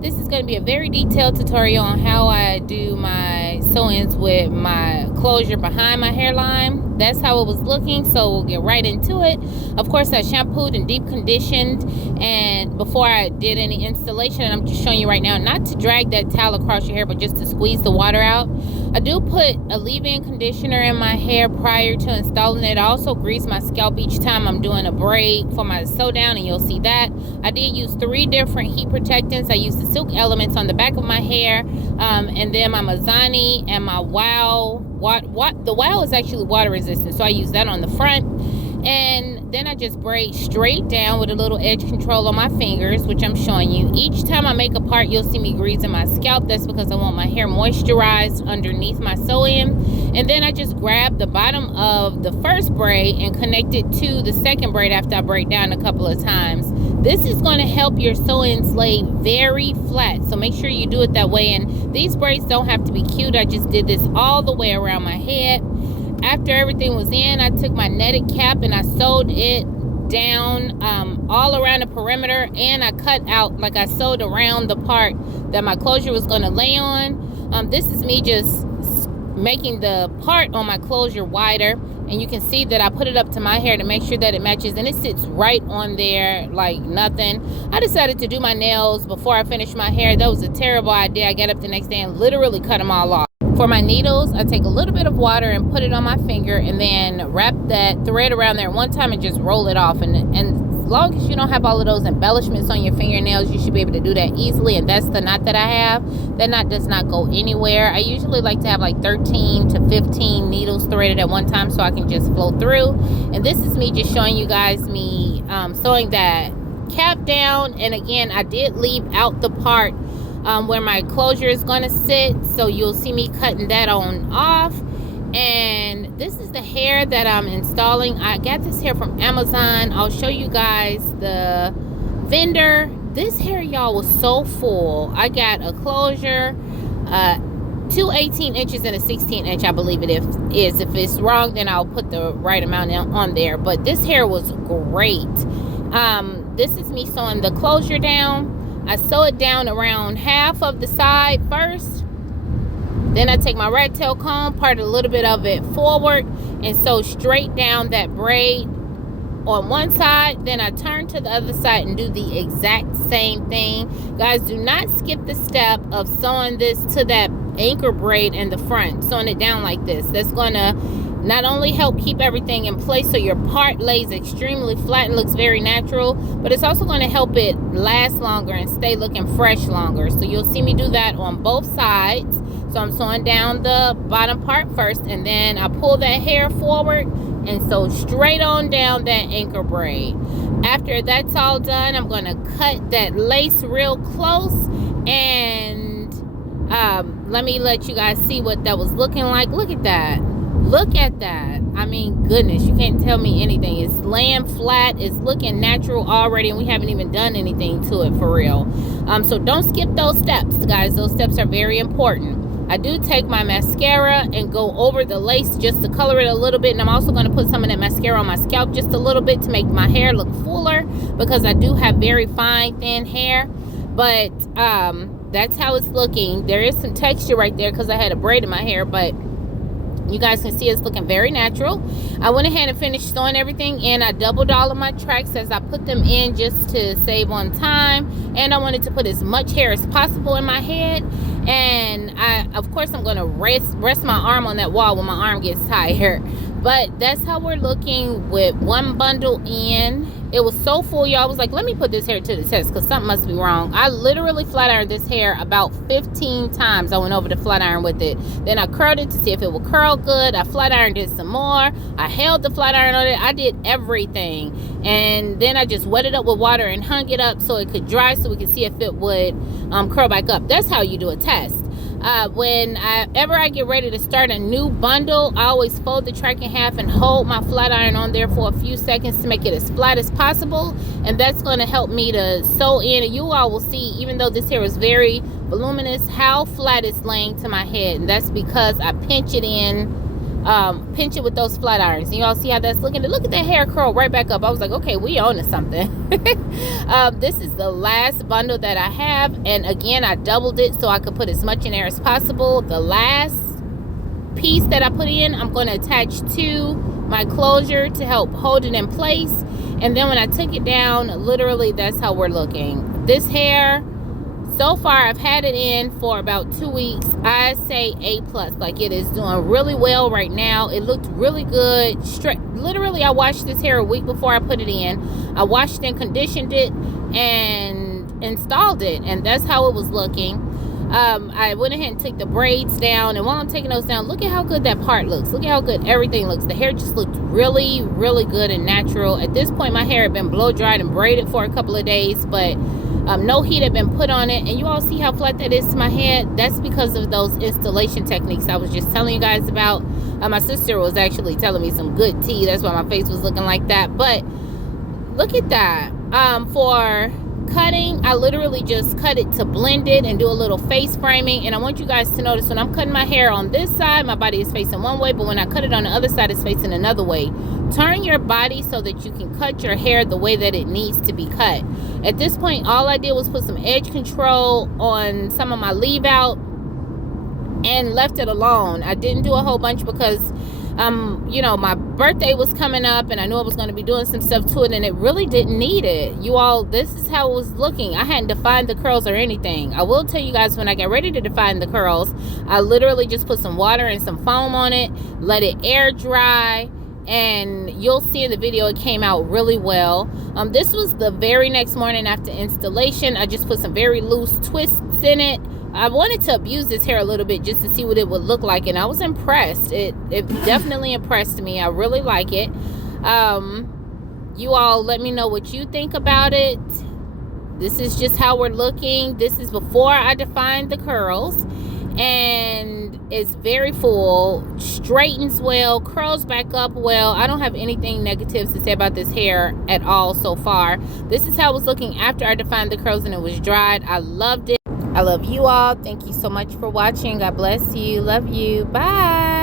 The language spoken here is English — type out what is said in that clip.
This is going to be a very detailed tutorial on how I do my sew-ins with my closure behind my hairline. That's how it was looking, so we'll get right into it. Of course, I shampooed and deep conditioned and before I did any installation, and I'm just showing you right now not to drag that towel across your hair, but just to squeeze the water out. I do put a leave-in conditioner in my hair prior to installing it. I also grease my scalp each time I'm doing a braid for my sew down, and you'll see that. I did use 3 different heat protectants. I used the Silk Elements on the back of my hair, and then my Mizani and my Wow. The Wow is actually water resistant, so I use that on the front. And then I just braid straight down with a little edge control on my fingers, which I'm showing you. Each time I make a part, you'll see me greasing my scalp. That's because I want my hair moisturized underneath my sew-in. And then I just grab the bottom of the first braid and connect it to the second braid after I braid down a couple of times. This is going to help your sew-ins lay very flat, so make sure you do it that way. And these braids don't have to be cute. I just did this all the way around my head. After everything was in, I took my netted cap and I sewed it down all around the perimeter, and I cut out, like I sewed around the part that my closure was going to lay on. This is me just making the part on my closure wider, and you can see that I put it up to my hair to make sure that it matches, and it sits right on there like nothing. I decided to do my nails before I finished my hair. That was a terrible idea. I got up the next day and literally cut them all off. For my needles, I take a little bit of water and put it on my finger and then wrap that thread around there one time and just roll it off. And as long as you don't have all of those embellishments on your fingernails, you should be able to do that easily. And that's the knot that I have. That knot does not go anywhere. I usually like to have like 13 to 15 needles threaded at one time so I can just flow through. And this is me just showing you guys me sewing that cap down. And again, I did leave out the part where my closure is going to sit, so you'll see me cutting that on off. And this is the hair that I'm installing. I got this hair from Amazon. I'll show you guys the vendor. This hair, y'all, was so full. I got a closure, 2 18 inches and a 16 inch, I believe it is. If it's wrong, then I'll put the right amount on there. But this hair was great. This is me sewing the closure down. I sew it down around half of the side first. Then I take my rat tail comb, part a little bit of it forward, and sew straight down that braid on one side. Then I turn to the other side and do the exact same thing. Guys, do not skip the step of sewing this to that anchor braid in the front, sewing it down like this. That's going to not only help keep everything in place so your part lays extremely flat and looks very natural, but it's also going to help it last longer and stay looking fresh longer. So you'll see me do that on both sides. So I'm sewing down the bottom part first, and then I pull that hair forward and sew straight on down that anchor braid. After that's all done, I'm going to cut that lace real close, and let me let you guys see what that was looking like. Look at that. Look at that. I mean, goodness, you can't tell me anything. It's laying flat. It's looking natural already, and we haven't even done anything to it for real. So don't skip those steps, guys. Those steps are very important. I do take my mascara and go over the lace just to color it a little bit, and I'm also going to put some of that mascara on my scalp just a little bit to make my hair look fuller, because I do have very fine, thin hair. But that's how it's looking. There is some texture right there because I had a braid in my hair, but you guys can see it's looking very natural. I went ahead and finished sewing everything in. I doubled all of my tracks as I put them in just to save on time. And I wanted to put as much hair as possible in my head. And of course, I'm going to rest my arm on that wall when my arm gets tired. But that's how we're looking with one bundle in. It was so full, y'all. I was like, let me put this hair to the test because something must be wrong. I literally flat ironed this hair about 15 times. I went over to flat iron with it. Then I curled it to see if it would curl good. I flat ironed it some more. I held the flat iron on it. I did everything. And then I just wet it up with water and hung it up so it could dry so we could see if it would curl back up. That's how you do a test. Whenever I get ready to start a new bundle, I always fold the track in half and hold my flat iron on there for a few seconds to make it as flat as possible, and that's going to help me to sew in. And you all will see, even though this hair is very voluminous, how flat it's laying to my head, and that's because I pinch it in pinch it with those flat irons. And you all see how that's looking? Look at that hair curl right back up. I was like, okay, we own to something. This is the last bundle that I have, and again, I doubled it so I could put as much in there as possible. The last piece that I put in, I'm going to attach to my closure to help hold it in place. And then when I took it down, literally that's how we're looking. This hair, so far I've had it in for about 2 weeks. I say A+. Like, it is doing really well right now. It looked really good. Literally, I washed this hair a week before I put it in. I washed and conditioned it and installed it, and that's how it was looking. I went ahead and took the braids down, and while I'm taking those down, look at how good that part looks. Look at how good everything looks. The hair just looked really, really good and natural. At this point, my hair had been blow dried and braided for a couple of days, but no heat had been put on it. And you all see how flat that is to my head? That's because of those installation techniques I was just telling you guys about. My sister was actually telling me some good tea. That's why my face was looking like that. But look at that. For cutting, I literally just cut it to blend it and do a little face framing. And I want you guys to notice, when I'm cutting my hair on this side, my body is facing one way, but when I cut it on the other side, it's facing another way. Turn your body so that you can cut your hair the way that it needs to be cut. At this point, all I did was put some edge control on some of my leave out and left it alone. I didn't do a whole bunch because you know, my birthday was coming up and I knew I was going to be doing some stuff to it, and it really didn't need it. You all, this is how it was looking. I hadn't defined the curls or anything. I will tell you guys, when I got ready to define the curls, I literally just put some water and some foam on it, let it air dry, and you'll see in the video it came out really well. This was the very next morning after installation. I just put some very loose twists in it. I wanted to abuse this hair a little bit just to see what it would look like, and I was impressed. It definitely impressed me. I really like it. You all let me know what you think about it. This is just how we're looking. This is before I defined the curls, and it's very full, straightens well, curls back up well. I don't have anything negative to say about this hair at all so far. This is how it was looking after I defined the curls and it was dried. I loved it. I love you all. Thank you so much for watching. God bless you. Love you. Bye.